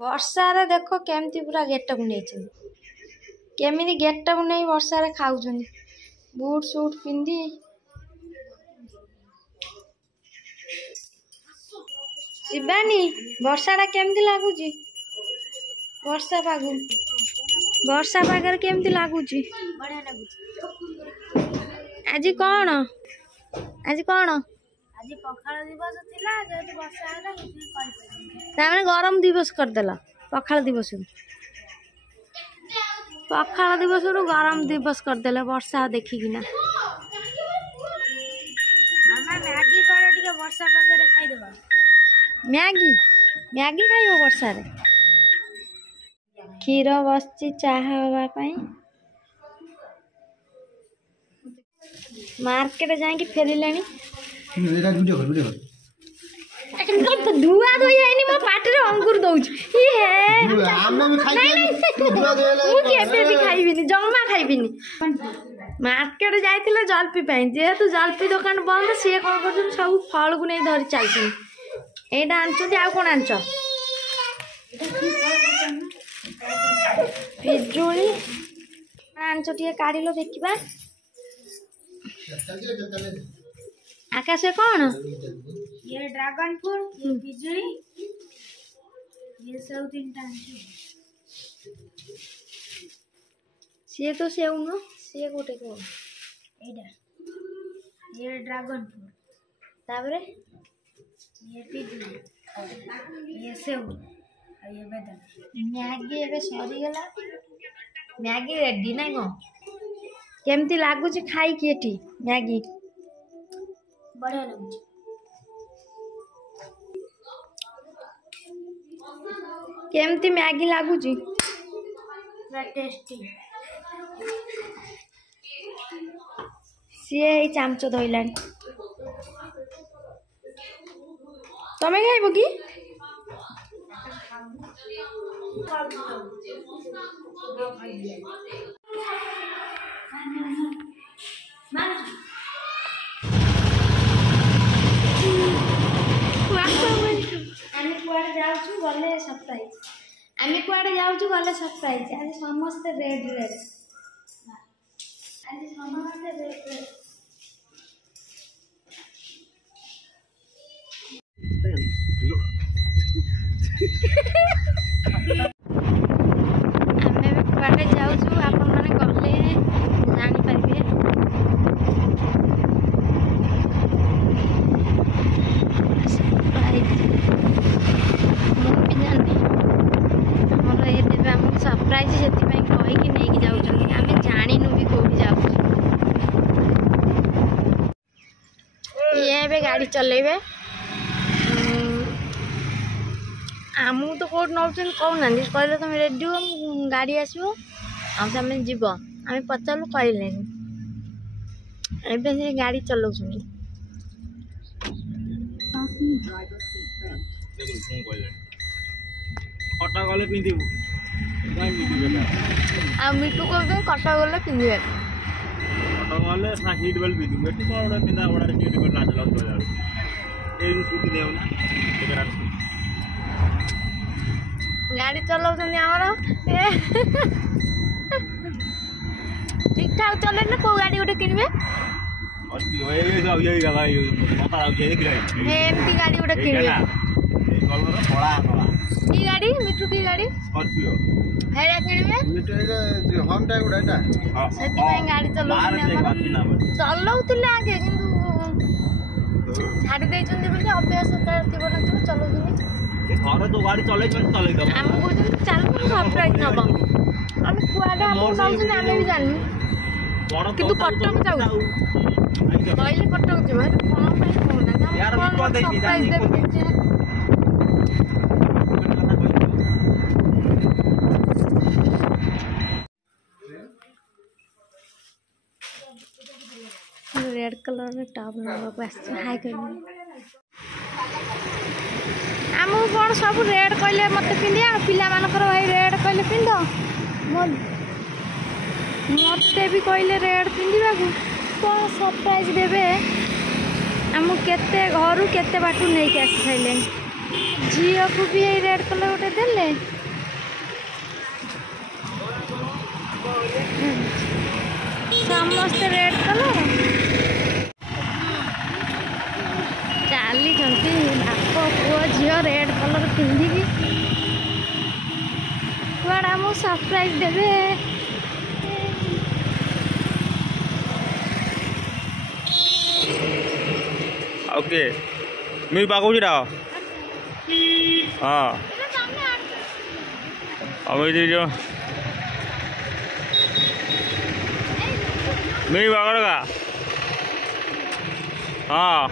वर्षा रे देखो केमती पूरा गेटअप नहीं केमी गेटअप नहीं वर्षा रे खाऊं बूट सूट पिंधि शिवानी वर्षा टा केमती लगुच वर्षा पागर केमती लगुच आज कौन आज पखाल दिवस थिला जेतु वर्षा होला ताने गरम दिवस करदेला पखाल दिवस रु गरम दिवस करदेला वर्षा देखिकिना मामा मैगी करे टिके वर्षा पागरे खाइ देबा मैगी खाइबो वर्षा रे क्षीर बसची चाहा होबा पई मार्केट जाई कि फेरिलानी एरा वीडियो कर धुआ धोई आइनी मो पाटरे अंकुर दउछ ई हे आमे भी खाइ धुआ देले मु केबे भी खाइबिनी जम्मा खाइबिनी मार्केट जाइतिले जलपी पई जेहेतु जलपी दुकान बंद से कोन करछन सब फल को नै धरि चाइछन एटा आनछथि आ कोन आनछ पिजुली आनछथि काढिलो देखिबा आकाश कौन ये ड्रैगन फ्रूट ये बिजली ये सब तीनटा सी तो सेव न सी गोटे को एडा ये ड्रैगन फ्रूट ताबरे ये बिजली ये सेव और ये बेदाना मैगी एबे सरी गला मैगी रेडी नै गो केमती लागु छी खाई केटी मैगी बढ़िया लगुच केमती मैगी लागुची टेस्टी सी चामच धोइलानी तमे खाइबो कि गले सरप्राइज आम कुआडे जाऊँ गले सरप्राइज आज समस्ते रेड रेड आज समस्ते रेड रेड आम कुआडे जाऊँ आपण मैंने गले जापारे सरप्राइज सरप्राइज से कहीकि नहीं जाऊँ आम जानू भी कौटी जाऊँ ये गाड़ी चलेबे आमू तो कौट नौ कहना कहले तुम रेडी हो गाड़ी आसो आम जीव आम पचारू कहले से गाड़ी चलाऊ मिटू को कटक गले पिंधे गाड़ी चलाऊँ ठीक ठाक चले ना कौ गाड़ी गोटे किनबे एमती गाड़ी गोटे किनबे की गाड़ी मिठू की गाड़ी हेरा किनबे होंडा गुडाटा सेति पई गाड़ी चलाउतिले आगे किंतु छाड़ी देइछन बोली अभ्यास करती बना तो चलाउतिले घर तो गाड़ी चले दो हम कोजन चल सरप्राइज नब हम कुआडा हम जाउछन हम भी जाननी किंतु कटक जाउ कहले कटक जेबे कोन पई कोन ना यार को देई सरप्राइज दे रेड कलर में टॉप हाई कर आम कौन सब रेड कहले मत पिंधिया पिला भाई रेड कहले पिंध मत भी कहले रेड पिंधा कौन सरप्राइज देवे आम केते घर केते बाटू नहीं आसी सारे झील को भी यही रेड कलर गोटे देले समस्त रेड कलर चली बाप पुओ झील रेड कलर पिंधिकी कुआड़ा आमको सरप्राइज देवे ओके मी पाकौची रा हाँ अभी जो मी पाकड़ का हाँ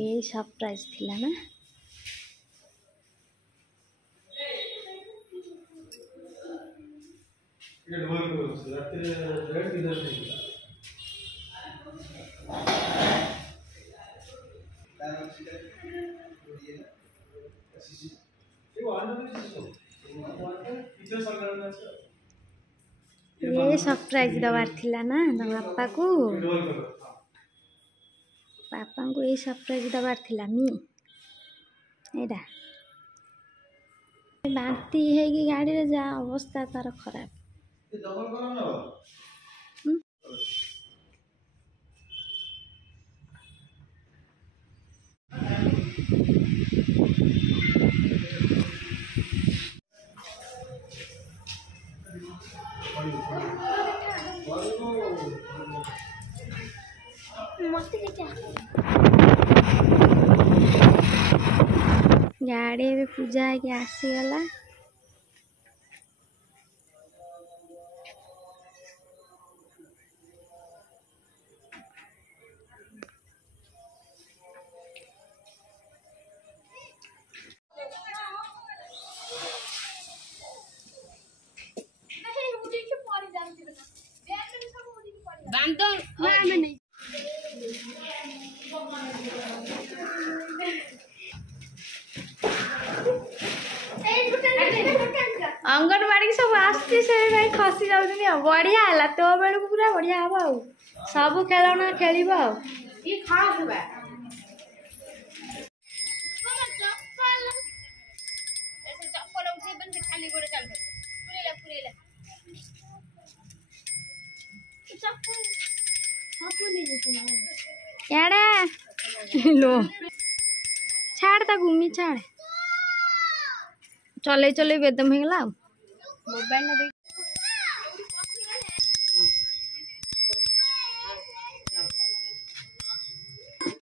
ये सरप्राइज थिला ना ये सरप्राइज दबार थिला ना पापा को ये सरप्राइज दबार थिला मी एडा बांती है कि गाड़ी रे जा अवस्था तार खराब गाड़ी भी पूजा है आसीगला अंगनवाड़ी सब आसती से खसी जाऊँ बढ़िया है तो बेलू पूरा बढ़िया हम आ सब खेलना खेल लो छाड़ ता घूमी छाड़ चले चले बेदम हो गला मोबाइल